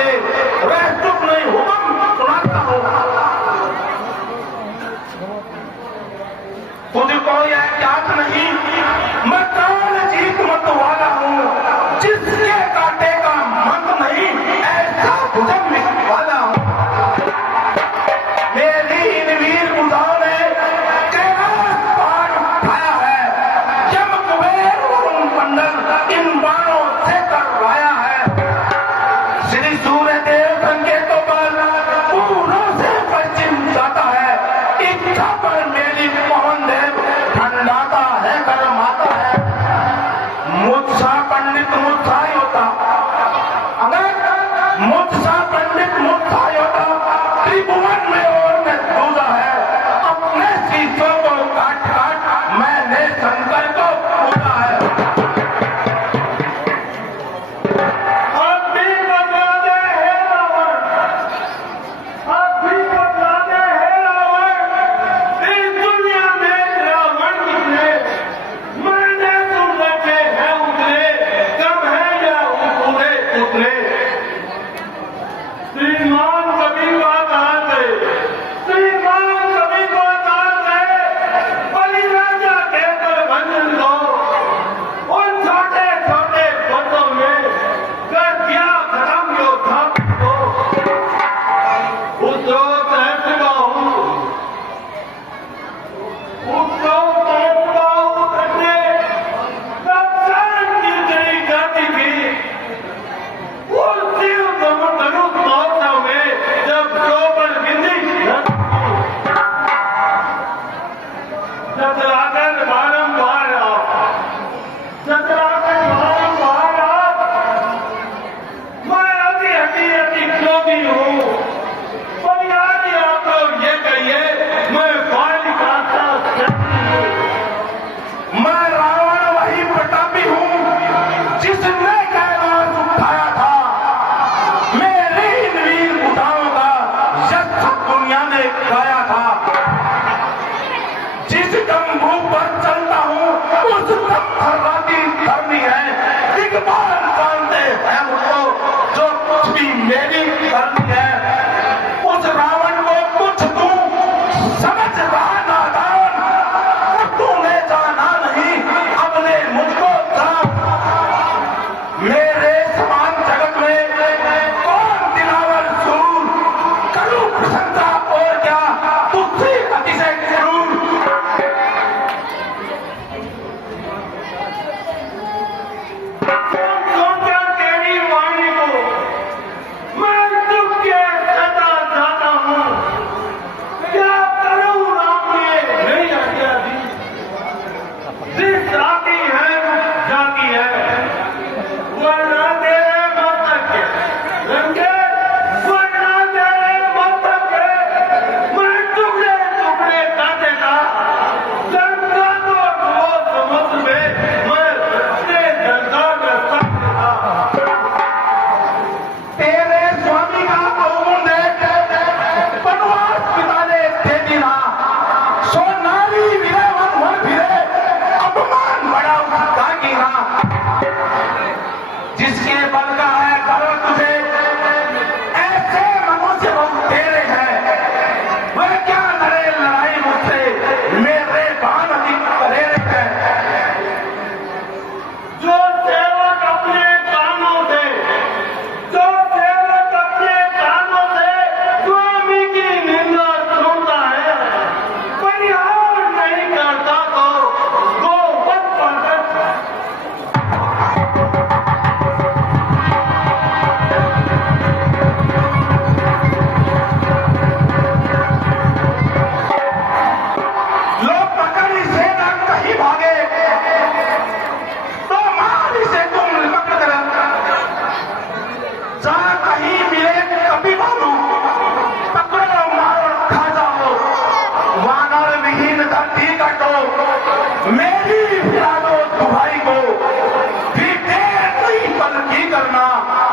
से वह चुप नहीं हुक्म सुनाता हूँ। तुझको यह ज्ञात नहीं मैं काल जीत मत वाला हूँ, जिसके कांटे का मंत नहीं ऐसा भुजंग वाला हूँ। मेरी इन वीर बुधाओं ने कैलाश पहाड़ उठाया है, जम कुबेर वरुण मंडल इन बाणों से करवाया है। श्री सूर्य देव संकेतों पर पूरों से पश्चिम जाता है, इच्छा पर मेरी पवन देव ठंडाता है गरमाता है। मुझसा पंडित मुझसा योता, अगर मुझसा पंडित मुझसा योता त्रिभुवन में और में दूजा है, अपने शीशों को काट काट मैंने शंकर को पूजा है। अब भी बदला दे हे रावण, अब भी बदला दे हे रावण। इस दुनिया में रावण कितने मैंने सुन रखे हैं उतरे, कम है या उतरे उतरे। श्रीमान कभी बात आते, श्रीमान कभी बात आते, बलि राजा के कर भंजन दो। उन छोटे छोटे पदों में कर दिया खत्म योद्धा को। उसको तैरता हूँ, उसको तैरता हूँ करने सब सारण की गई जाती थी। उस शिव धनुष महोत्सव में जब चौबल बिंदी चतुराकर बारंबार चतुराकर बारंबार मैं अति क्रोधी हूँ। पर आज आप लोग ये कहिए मैं बालिका का शक्ति हूँ। मैं रावण वही प्रतापी हूँ जिसने कैलाश उठाया था। मेरे इन वीर बुधाओं का यश दुनिया ने गाया था। जिस डंबू पर चलता हूँ उस धर्माती धरनी है। दिग्बाल जानते हैं मुझको जो कुछ भी मेरी करनी है। उस रावण को कुछ तू समझ रहा नादान, और तूने जाना नहीं अपने मुझको जान। मेरे समान जगत में कौन दिलावर सूर, करूं प्रशंसा और क्या तुझसे अतिशय क्रूर। सोचा तेरी वाणी को मैं चुप के सदा जाता हूँ। क्या करूँ राम ने नहीं आज्ञा दी। जिस आती है जाती है, वरना तेरे मस्तक के रंगे, वरना तेरे मस्तक के मैं टुकड़े टुकड़े कर देता। लंका को वो समुद्र में मैं अपने गंगा में सक देता। तेरे स्वामी का अवगुण देख वनवास पिता ने दे दिया। सो नारी विरे वन वन फिरे, अपमान बड़ा उसका गिरा। जिसके बल का है करो तुझे, ऐसे मनुष्य बहुत तेरे हैं। वह क्या लड़े लड़ाई मुझसे, मेरे बाण अधिक करेरे हैं। जो सेवक अपने कानों से, जो सेवक अपने कानों से स्वामी की निंदा सुनता है, परिहार नहीं करता तो गोवध पंकज। लोग पकड़ी से न कहीं भागे, तो मारी से तुम लिपट कर जहाँ कहीं मिले कभी मानो, पकड़ो मारो खा जाओ। वानर विहीन धरती कटो, मेरी फिरा दो दुहाई को। फिर देर नहीं पल की करना,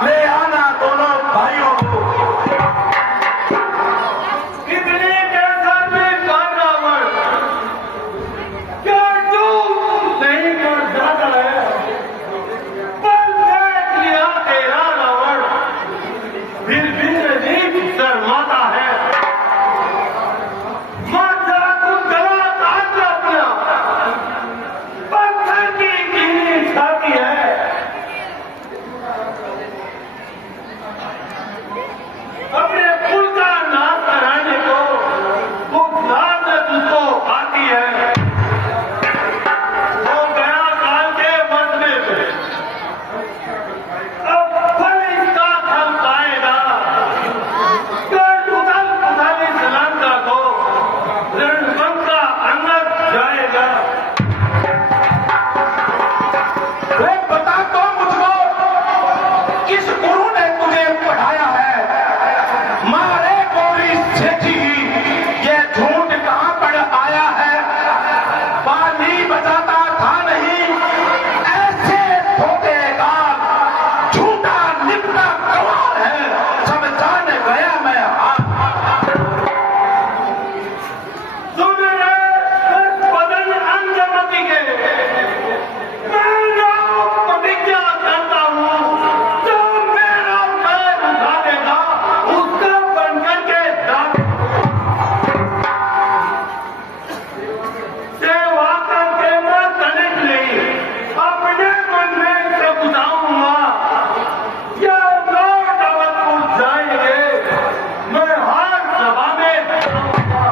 ले आना दोनों भाइयों को। कितने कैसा भी कर रावण, क्या तू नहीं कर जाता है। बल देख लिया तेरा रावण, अब फल इसका फल पाएगा। कल उथल श्रीलंका को रणबंका अंदर जाएगा। वे बता तो मुझको, किस गुरु ने तुझे पढ़ाया है? मारे गोरी सेठी, ये झूठ कहां पर आया है? बाली बजाता था नहीं, ऐसे धोखे का झूठा निपटा गवार है। सब जान गया मैं सुन रे बदन अंजमति के, मैं जो प्रतिज्ञा करता हूँ, जो मेरा पैर उठा देगा उसका बनकर के सेवा करके मैं तनिक नहीं अपने मन में से बुझाऊंगा। या लौट अवधपुर जाएंगे, मैं हर सभा में बताऊंगा।